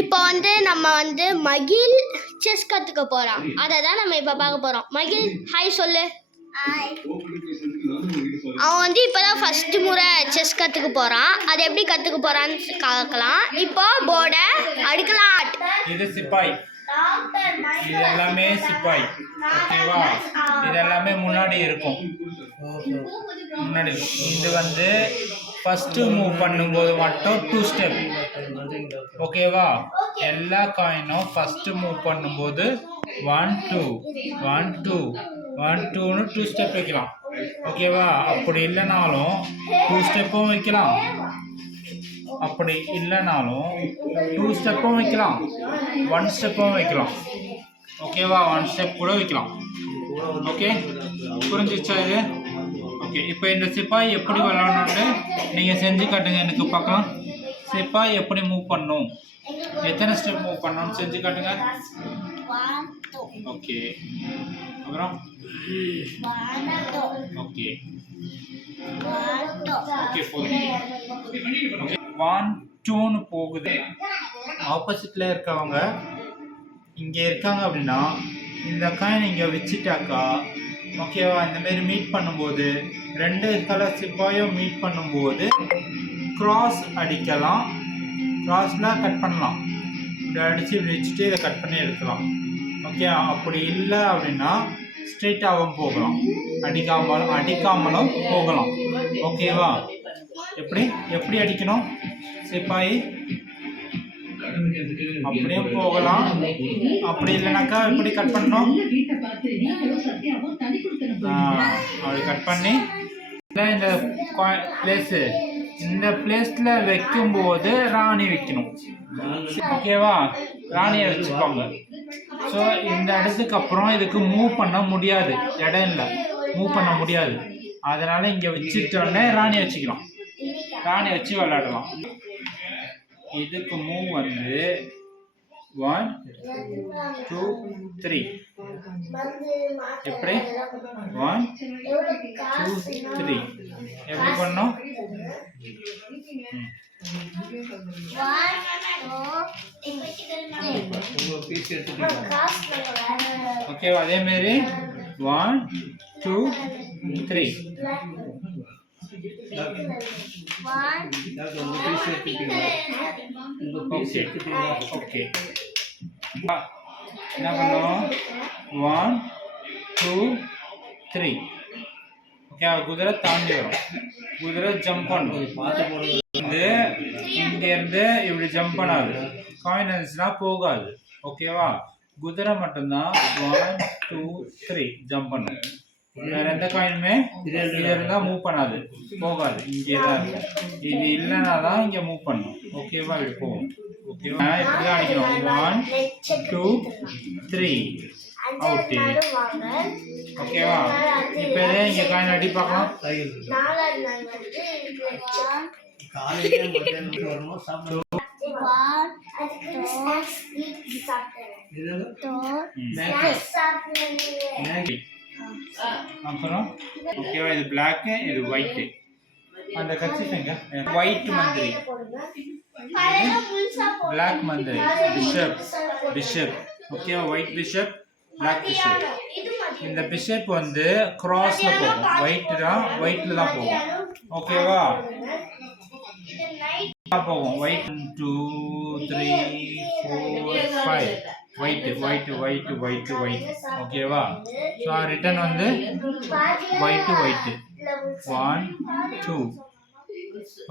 இப்போ நம்ம மகிழ் செஸ் கற்றுக்க போகிறோம். அதை தான் நம்ம இப்போ பார்க்க போகிறோம். மகிழ் ஹாய் சொல்லு. அவன் இப்போதான் ஃபர்ஸ்ட் முறை செஸ் கற்றுக்க போகிறான். அது எப்படி கற்றுக்க போகிறான்னு பார்க்கலாம். இப்போ போர்டை அடுக்கலாம். இது சிப்பாய், இது எல்லாமே சிப்பாய். ஓகேவா? இது எல்லாமே முன்னாடி இருக்கும். இது ஃபர்ஸ்ட் மூவ் பண்ணும்போது மட்டும் 2 ஸ்டெப். ஓகேவா? எல்லா காயினும் ஃபர்ஸ்ட் மூவ் பண்ணும்போது 1 2 1 2 1 2ன்னு 2 ஸ்டெப் வைக்கலாம். ஓகேவா? அப்படி இல்லைனாலும் 2 ஸ்டெப்பும் வைக்கலாம். அப்படி இல்லைனாலும் 2 ஸ்டெப்பும் வைக்கலாம், 1 ஸ்டெப்பும் வைக்கலாம். ஓகேவா? 1 ஸ்டெப் கூட வைக்கலாம். ஓகே, புரிஞ்சிச்சா இது? ஓகே, இப்போ இந்த சிப்பாய் எப்படி விளாடணும்னு நீங்கள் செஞ்சு காட்டுங்க, எனக்கு பார்க்கலாம். சிப்பாய் எப்படி மூவ் பண்ணும், எத்தனை ஸ்டெப் மூவ் பண்ணணும்னு செஞ்சு காட்டுங்க. ஓகே, அப்புறம் ஓகே ஓகே போகுது. ஓகே 1 2ன்னு போகுது. ஆப்போசிட்டில் இருக்கவங்க இங்கே இருக்காங்க அப்படின்னா இந்த காயின் இங்கே வச்சுட்டாக்கா, ஓகேவா, இந்தமாரி மீட் பண்ணும்போது 2 கலர் சிப்பாயும் மீட் பண்ணும்போது கிராஸ் அடிக்கலாம். கிராஸில் கட் பண்ணலாம். இப்படி அடித்து இப்படி வச்சுட்டு இதை கட் பண்ணி எடுக்கலாம். ஓகே, அப்படி இல்லை அப்படின்னா ஸ்ட்ரெயிட்டாகவும் போகலாம், அடிக்காமலும் போகலாம். ஓகேவா? எப்படி அடிக்கணும்? சிப்பாய் அப்படியே போகலாம். அப்படி இல்லைனாக்கா இப்படி கட் பண்ணணும். அப்படி கட் பண்ணி இந்த பிளேஸ்ல வைக்கும்போது ராணி வைக்கணும். ஓகேவா? ராணியை வச்சுக்கோங்க. ஸோ இந்த இடத்துக்கு அப்புறம் இதுக்கு மூவ் பண்ண முடியாது, இடம் இல்லை, மூவ் பண்ண முடியாது. அதனால இங்கே வச்சுட்டோன்னே ராணி வச்சுக்கலாம். ராணி வச்சு விளையாடலாம். இதுக்கு மூவ் 1 2 3. எப்படி 1 2 3 எப்படி பண்ணோம்? ஓகே, அதே மாதிரி 1 2 3. ஓகே, என்ன பண்ணுவோம்? 1 2 3. ஓகே, குதிரை தாண்டி வரும். குதிரை ஜம்ப் பண்ணும். இங்கேருந்து இப்படி ஜம்ப் பண்ணாது. காயின் இருந்துச்சுன்னா போகாது. ஓகேவா? குதிரை மட்டும்தான் 1 2 3 ஜம்ப் பண்ணும். வேற எந்த காயினுமே இதில் இருந்தால் மூவ் பண்ணாது, போகாது. இங்கே தான் இருக்கும். இது இல்லைன்னா தான் இங்கே மூவ் பண்ணும். ஓகேவா? இப்படி போகும். ஓகேவா? இப்படி தான் அடிக்கணும். 1 2 3 அவுட்டு. ஓகேவா? இப்போ இங்கே காயின் அடி பார்க்கலாம். அப்புறம் ஓகேவா? இது பிளாக், இது ஒயிட். அந்த கட்சிங்க ஒயிட் மந்திரி, பிளாக் மந்திரி, பிஷப். ஓகேவா? White bishop, black bishop. இந்த பிஷப் கிராஸ்ல போகும். ஒயிட்ல தான் போகும். ஓகேவா? போகும். ஒயிட் 2 3 4 5. ஒயிட். ஓகேவா? So written white 1 2.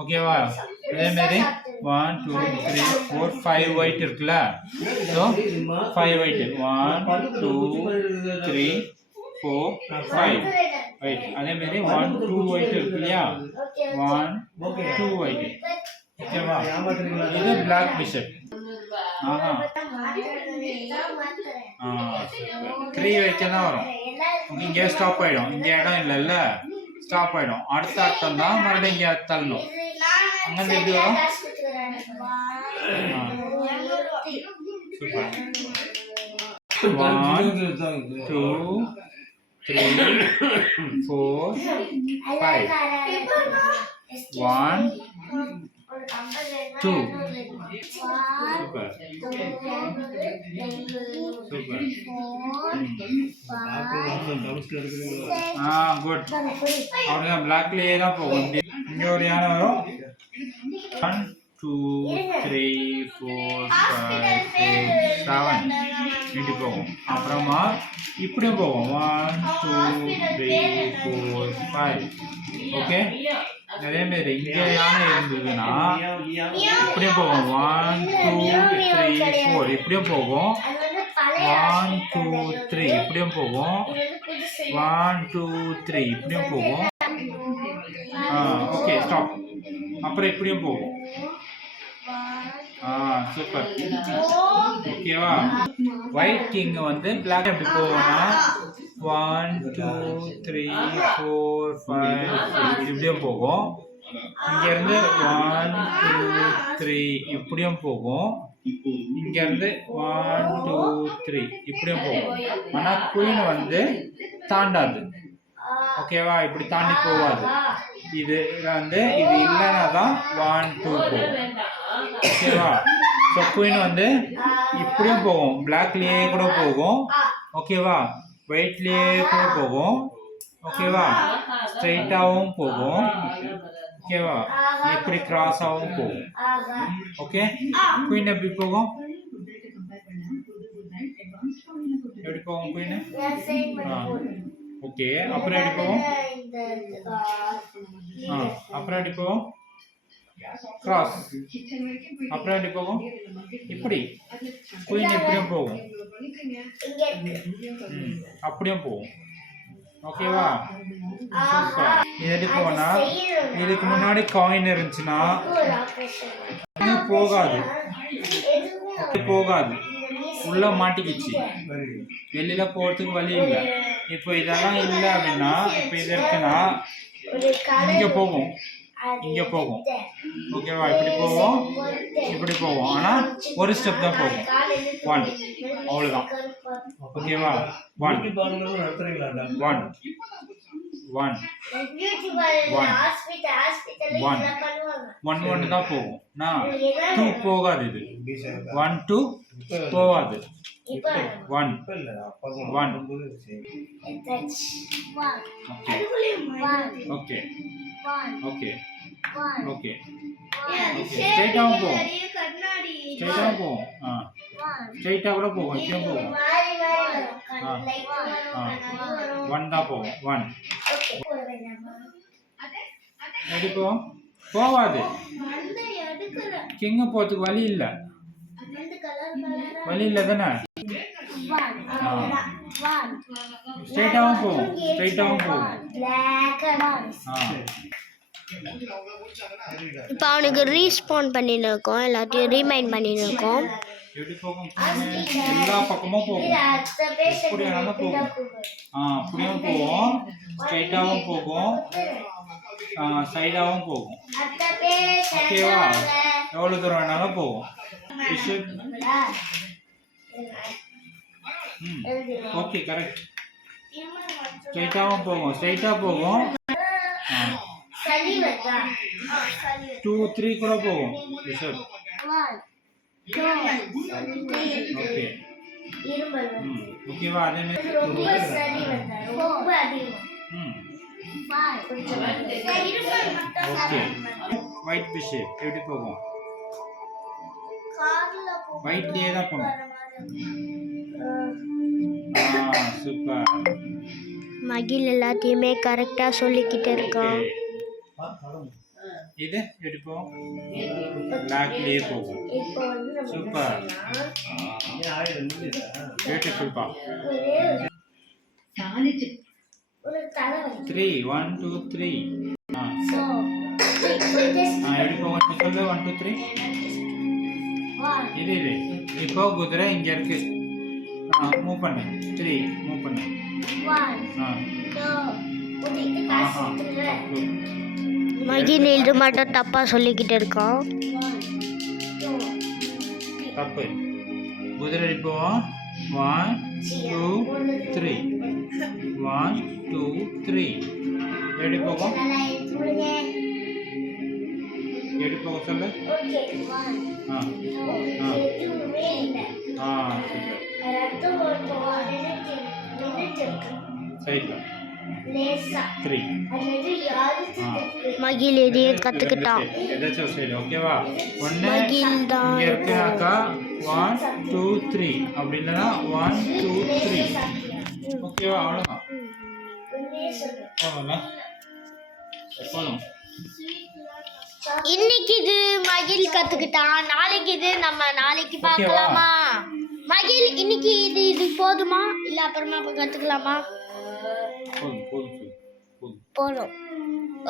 ஓகேவா? அதேமாரி 1 2 3 4 5 ஒயிட் இருக்குல்ல. So 5 white 1 2 3 4 5 white. அதேமாரி 1 2 ஒயிட் இருக்கு இல்லையா? 1 2 ஒயிட். ஓகேவா? இது பிளாக் பிஷப். 3 வரைக்கும் தான் வரும். இங்கே ஸ்டாப் ஆகிடும். இங்கே இடம் இல்லைல்ல, ஸ்டாப் ஆகிடும். அடுத்த ஆட்டம் தான் மறுபடியும் இங்கே தள்ளணும். அங்கேருந்து எப்படி வரும்? சூப்பர். 1 2 3 4 5. 1 2 சூப்பர் சூப்பர் குட் அவ்வளோதான் பிளாக்லேயே தான் போகும் இங்கே ஒரு யானை வரும் 1 2 3 4 5 6 7 இப்படி போகும் அப்புறமா இப்படியும் போகும் 1 2 3 4 5 ஓகே அதே மாதிரி இங்கே யானை இருந்ததுன்னா இப்படியும் போகும் 1 2 3 4 இப்படியும் போகும் 1 2 3 இப்படியும் போகும் 1 2 3 இப்படியும் போகும் ஓகே ஸ்டாப் அப்புறம் இப்படியும் போகும் சூப்பர் ஓகேவா ஒயிட் கிங் வந்து பிளாக் எப்படி போகும்னா 1 2 3 4 5 6 இப்படியும் போகும் இங்கேருந்து 1 2 3 இப்படியும் போகும் இங்கேருந்து 1 2 3 இப்படியும் போகும் ஆனால் குயின் வந்து தாண்டாது ஓகேவா இப்படி தாண்டி போகாது இது வந்து இது இல்லைன்னா தான் 1 2 போகும் ஓகேவா ஸோ குயின் வந்து இப்படியும் போகும் பிளாக்லேயே கூட போகும் ஓகேவா ஒயிட்லேயே கூட போகும் ஓகேவா ஸ்ட்ரெயிட்டாகவும் போகும் ஓகேவா இப்படி கிராஸாகவும் போகும் ஓகே குயின் எப்படி போகும் எப்படி போகும் குயின் ஓகே அப்புறம் எப்படி போகும் அப்புறம் எப்படி போகும் கிராஸ் அப்புறம் எப்படி போகும் இப்படி குயின் எப்படியும் போகும் அப்படியும் போகும் ஓகேவா சூப்பர் இது எப்படி போனா இதுக்கு முன்னாடி காயின் இருந்துச்சுன்னா போகாது போகாது உள்ள மாட்டிக்கிச்சு வெளியில போறதுக்கு வழி இல்லை இப்போ இதெல்லாம் இல்லை அப்படின்னா இப்போ இது இருக்குன்னா இங்க போகும் இங்க போகும் ஓகேவா இப்படி போகும் ஆனா ஒரு ஸ்டெப் தான் போகும் 1 அவ்வளவுதான் ஓகேவா 1 தான் போகும் 2 போகாது இது 1 2 போகாது 1 ஓகே ஓகே ஓகே ஸ்ட்ரைட்டாகவும் போகும் ஸ்ட்ரைட்டாக கூட போகும் இப்படியும் போகும் 1 தான் போகும் 1 எப்படி போகும் போகாது கிங்க போகிறதுக்கு வழி இல்லை தானே ஸ்ட்ரைட்டாகவும் போகும் இப்போ அவனுக்கு ரீஸ்பான் பண்ணின்னு இருக்கோம் எல்லாத்தையும் ரீமைண்ட் பண்ணின்னு இருக்கோம் எல்லா பக்கமும் போகும் எப்படி வேணாலும் போகும் அப்படியும் போகும் ஸ்ட்ரைட்டாகவும் போகும் சைடாகவும் போகும் ஓகேவா எவ்வளோ தூரம் வேணாலும் போகும் ஓகே கரெக்ட் ஸ்ட்ரைட்டாகவும் போகும் ஸ்ட்ரைட்டாக போகும் 2 3 கூட போகும் ஓகே ஓகேவா அதே ஓகே ஒயிட் பிஷப் எப்படி போகும் ஒயிட்லேயே தான் போகும் சூப்பர் மகிழ் எல்லாத்தையுமே கரெக்டாக சொல்லிக்கிட்டு இருக்கான் இது எப்படி போகும் பிளாக்லேயே போகும் சூப்பர் பியூட்டிஃபுல் பா 3 1 2 3 எப்படி போகும் சொல்லு 1 2 3 இது இப்போ குதிரை இங்க இருக்கு மூவ் பண்ணு 3 மூவ் பண்ணு 1 மகிழ் இது மட்டும் தப்பா சொல்லிக்கிட்டு இருக்கான் தப்பு குதிரை இப்போ 1 2 3 1 2 3 எப்படி போகும் எப்படி இப்போ சொல்லு. ஓகே 1 ஆ 2 எதுவுமே இல்லை. சூப்பர். ரத்தம் நின்றுட்டு இருக்கு சைடில் லேசா 3. அது யாரு மகிழ் எதையே கற்றுக்கிட்டான். ஏதாச்சும் ஒரு சைடு ஓகேவா. ஒன்று மகிழ் தான் இங்கே இருக்குனாக்கா 1 2 3 அப்படி இல்லைன்னா 1 2 3 ஓகேவா. அவ்வளோதான் போகல போதும். இன்னைக்கு இது மகிழ் கத்துக்கிட்டான். நாளைக்கு இது நம்ம நாளைக்கு ஓகேவா? பார்க்கலாமா? மகிழ் இன்னைக்கு இது போதுமா இல்ல அப்புறமா கத்துக்கலாமா? போதும் போதும் போதும். போதும்.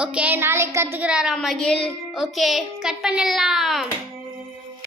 ஓகே நாளைக்கு கத்துக்கிறாரா மகிழ்? ஓகே கட் பண்ணிடலாம்.